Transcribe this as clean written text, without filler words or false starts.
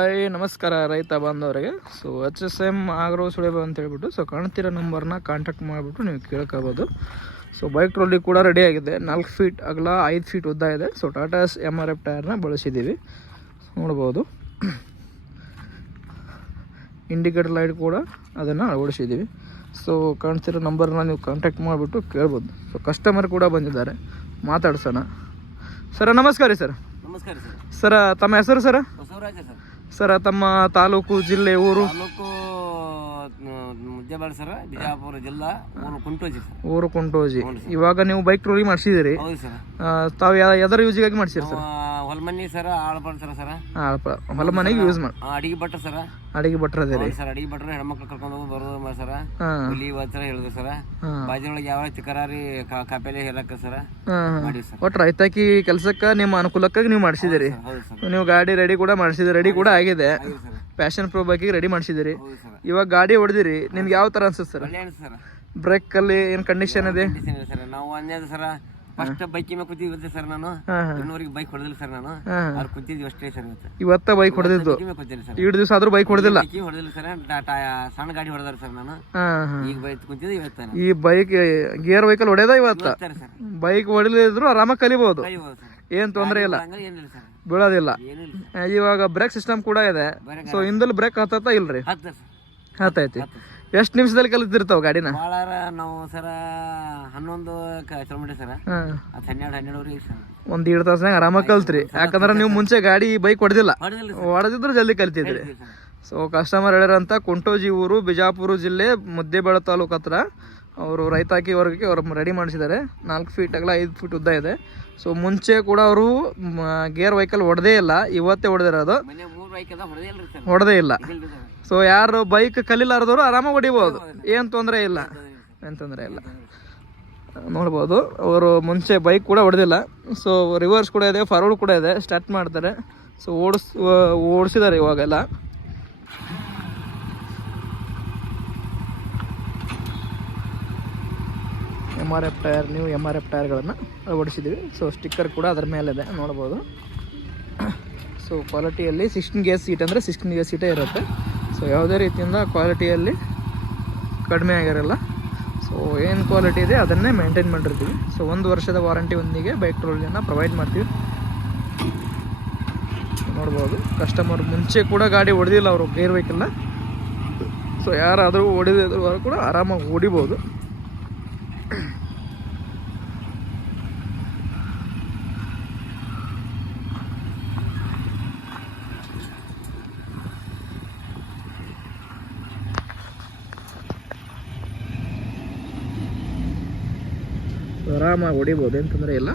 Hi ನಮಸ್ಕಾರ ರೈತ ಬಾಂಧವರಿಗೆ. ಸೊ HSM ಆಗ್ರೋ ಸುಳಿಬ ಅಂತ ಹೇಳ್ಬಿಟ್ಟು ಸೊ ಕಾಣ್ತಿರೋ ನಂಬರ್ನ ಕಾಂಟ್ಯಾಕ್ಟ್ ಮಾಡಿಬಿಟ್ಟು ನೀವು ಕೇಳ್ಕೋಬೋದು. ಸೊ ಬೈಕ್ ಟ್ರಾಲಿ ಕೂಡ ರೆಡಿ ಆಗಿದೆ. 4 ಫೀಟ್ ಅಗಲ 5 ಫೀಟ್ ಉದ್ದ ಇದೆ. ಸೊ ಟಾಟಾಸ್ MRF ಟೈರ್ನ ಬಳಸಿದ್ದೀವಿ ನೋಡ್ಬೋದು. ಇಂಡಿಕೇಟರ್ ಲೈಟ್ ಕೂಡ ಅದನ್ನು ಅಳವಡಿಸಿದ್ದೀವಿ. ಸೊ ಕಾಣ್ತಿರೋ ನಂಬರ್ನ ನೀವು ಕಾಂಟ್ಯಾಕ್ಟ್ ಮಾಡಿಬಿಟ್ಟು ಕೇಳ್ಬೋದು. ಸೊ ಕಸ್ಟಮರ್ ಕೂಡ ಬಂದಿದ್ದಾರೆ, ಮಾತಾಡ್ಸೋಣ. ಸರ ನಮಸ್ಕಾರ ರೀ ಸರ್. ನಮಸ್ಕಾರ ಸರ್. ಸರ ತಮ್ಮ ಹೆಸರು ಸರ? ಬಸವರಾಜ ಸರ್. ಸರ ತಮ್ಮ ತಾಲೂಕು, ಜಿಲ್ಲೆ, ಊರು? ತಾಲೂಕು ಮುದ್ದೇಬೇಳೆ ಸರ್, ಬಿಜಾಪುರ ಜಿಲ್ಲಾ, ಊರು ಕುಂಟೋಜಿ ಸರ್. ಊರು ಕುಂಟೋಜಿ. ಇವಾಗ ನೀವು ಬೈಕ್ ಟ್ರೋಲಿ ಮಾಡಿಸಿದಿರಿ, ಹೌದು ಸರ್. ತಾವು ಎದರ ಯೂಸಿಗಾಗಿ ಮಾಡಿಸಿರಿ ಸರ್? ಹೊಲಮನಿ ಸರ್, ಆಳ್ಬಾರ್ದು ಸರ್. ಹೊಲ ಮನೆಗೆ ಯೂಸ್ ಮಾಡಿ ಅಡಿಗೆ ಭಟ್ರ ಸರ್. ಅಡಿಗೆ ಭಟ್ರ ಅದೇ ರೀ ಸರ್. ಅಡಿಗೆ ಭಟ್ರ ಹೆಣ್ಮಕ್ಳು ಕರ್ಕೊಂಡು ಹೋಗಿ ಬರೋದು ಸರ್. ಹುಲಿ ವಜ್ರ ಹೇಳಿದ್ರು ಸರ್. ಬಾಜಿನೊಳಗೆ ಯಾವ ಚಿಕ್ಕರಾರಿ ಕಾಪೇಲೆ ಹೇಳಕ್ಕ ಸರ್ ಮಾಡಿ ಸರ್. ಒಟ್ಟು ರೈತಾಕಿ ಕೆಲಸಕ್ಕೆ ನಿಮ್ಮ ಅನುಕೂಲಕ್ಕಾಗಿ ನೀವು ಮಾಡಿಸಿದಿರಿ. ಹೌದು ಸರ್. ನೀವು ಗಾಡಿ ರೆಡಿ ಕೂಡ ಮಾಡಿಸಿದಿರಿ, ರೆಡಿ ಕೂಡ ಆಗಿದೆ. ಪ್ಯಾಷನ್ ಪ್ರೋ ಬೈಕಿಗೆ ರೆಡಿ ಮಾಡಿಸಿದಿರಿ. ಇವಾಗ ಗಾಡಿ ಹೊಡೆದಿರಿ, ನಿಮ್ಗೆ ಯಾವ ತರ ಅನ್ಸುತ್ತೆ ಸರ್? ಬ್ರೇಕ್ ಅಲ್ಲಿ ಏನ್ ಕಂಡೀಷನ್ ಇದೆ ಸರ್? ನಾವು ಅಂಜಾದ ಸರ್, ಫಸ್ಟ್ ಬೈಕ್ ಮೇಲೆ ಕೂತಿದ್ದೆ ಸರ್. ನಾನು ಇನ್ನೂರಿಗೆ ಬೈಕ್ ಹೊಡೆದಿಲ್ಲ ಸರ್. ನಾನು ಅವ್ರು ಕೂತಿದ್ವಿ ಅಷ್ಟೇ ಸರ್. ಇವತ್ತ ಬೈಕ್ ಹೊಡೆದಿದ್ದು ಕೂತಿಲ್ಲ ಸರ್. 2 ದಿವಸ ಆದ್ರೂ ಬೈಕ್ ಹೊಡೆದಿಲ್ಲ ಸರ್. ಸಣ್ಣ ಗಾಡಿ ಹೊಡೆದಾರ ಸರ್. ನಾನು ಈಗ ಬೈಕ್ ಕೂತಿದ್ದೆ ಇವತ್ತ. ಈ ಬೈಕ್ ಗೇರ್ ವೆಹಿಕಲ್ ಹೊಡೆದ ಇವತ್ತ. ಬೈಕ್ ಹೊಡೆದಿದ್ರು ಆರಾಮಾಗಿ ಕಲಿಬಹುದು, ಏನ್ ತೊಂದ್ರೆ ಇಲ್ಲ, ಬೀಳೋದಿಲ್ಲ. ಇವಾಗ ಬ್ರೇಕ್ ಸಿಸ್ಟಮ್ ಕೂಡ ಇದೆ. ಸೊ ಹಿಂದಲ್ಲಿ ಬ್ರೇಕ್ ಹತ್ತ ಇಲ್ರಿ? ಹತ್ತೈತಿ. ಎಷ್ಟು ನಿಮಿಷದಲ್ಲಿ ಕಲಿತಿರ್ತಾವ ಗಾಡಿನ? ನಾವು ಸರ 11 ಕಿಲೋಮೀಟರ್ ಸರ್. 12 ಸರ್. ಒಂದ್ 2 ತಾಸ್ನಾಗ ಆರಾಮಾಗಿ ಕಲ್ತ್ರಿ. ಯಾಕಂದ್ರೆ ನೀವು ಮುಂಚೆ ಗಾಡಿ ಬೈಕ್ ಹೊಡೆದಿದ್ರು ಜಲ್ದಿ ಕಲಿತಿದ್ರಿ. ಸೊ ಕಸ್ಟಮರ್ ಹೇಳ್ಯಾರಂತ ಕುಂಟೋಜಿ ಊರು, ಬಿಜಾಪುರ ಜಿಲ್ಲೆ, ಮುದ್ದೇಬೇಳೆ ತಾಲೂಕು ಹತ್ರ ಅವರು ರೈತಾಕಿ ವರ್ಗಕ್ಕೆ ಅವ್ರು ರೆಡಿ ಮಾಡಿಸಿದ್ದಾರೆ. 4 ಫೀಟ್ ಅಗಲ 5 ಫೀಟ್ ಉದ್ದ ಇದೆ. ಸೊ ಮುಂಚೆ ಕೂಡ ಅವರು ಗೇರ್ ವೆಹಿಕಲ್ ಹೊಡೆದೇ ಇಲ್ಲ, ಇವತ್ತೇ ಹೊಡೆದಿರೋದು, ಹೊಡೆದೇ ಇಲ್ಲ. ಸೊ ಯಾರು ಬೈಕ್ ಕಲಿಲಾರದವರು ಆರಾಮಾಗಿ ಹೊಡಿಬೋದು, ಏನು ತೊಂದರೆ ಇಲ್ಲ, ಏನು ತೊಂದರೆ ಇಲ್ಲ. ನೋಡ್ಬೋದು ಅವರು ಮುಂಚೆ ಬೈಕ್ ಕೂಡ ಹೊಡೆದಿಲ್ಲ. ಸೊ ರಿವರ್ಸ್ ಕೂಡ ಇದೆ, ಫಾರ್ವರ್ಡ್ ಕೂಡ ಇದೆ, ಸ್ಟಾರ್ಟ್ ಮಾಡ್ತಾರೆ. ಸೊ ಓಡಿಸಿದ್ದಾರೆ ಇವಾಗೆಲ್ಲ. MRF ಟೈರ್, ನೀವು MRF ಟೈರ್ಗಳನ್ನು ಅಳವಡಿಸಿದ್ದೀವಿ. ಸೊ ಸ್ಟಿಕ್ಕರ್ ಕೂಡ ಅದರ ಮೇಲಿದೆ ನೋಡ್ಬೋದು. ಸೊ ಕ್ವಾಲಿಟಿಯಲ್ಲಿ 16 ಗೇಜ್ ಸೀಟ್ ಅಂದರೆ 16 ಗೇಜ್ ಸೀಟೇ ಇರುತ್ತೆ. ಸೊ ಯಾವುದೇ ರೀತಿಯಿಂದ ಕ್ವಾಲಿಟಿಯಲ್ಲಿ ಕಡಿಮೆ ಆಗಿರಲ್ಲ. ಸೊ ಏನು ಕ್ವಾಲಿಟಿ ಇದೆ ಅದನ್ನೇ ಮೇಂಟೈನ್ ಮಾಡಿರ್ತೀವಿ. ಸೊ 1 ವರ್ಷದ ವಾರಂಟಿ ಒಂದಿಗೆ ಬೈಕ್ ಟ್ರೋಲಿಯನ್ನು ಪ್ರೊವೈಡ್ ಮಾಡ್ತೀವಿ ನೋಡ್ಬೋದು. ಕಸ್ಟಮರ್ ಮುಂಚೆ ಕೂಡ ಗಾಡಿ ಹೊಡೆದಿಲ್ಲ ಅವರು ಗೇರ್ ವೆಹಿಕಲ್ನ. ಸೊ ಯಾರಾದರೂ ಹೊಡೆದಿದ್ರು ಕೂಡ ಆರಾಮಾಗಿ ಹೊಡಿಬೋದು. ಆರಾಮಾಗಿ ಹೊಡಿಬೋದು, ಏನು ತೊಂದರೆ ಇಲ್ಲ.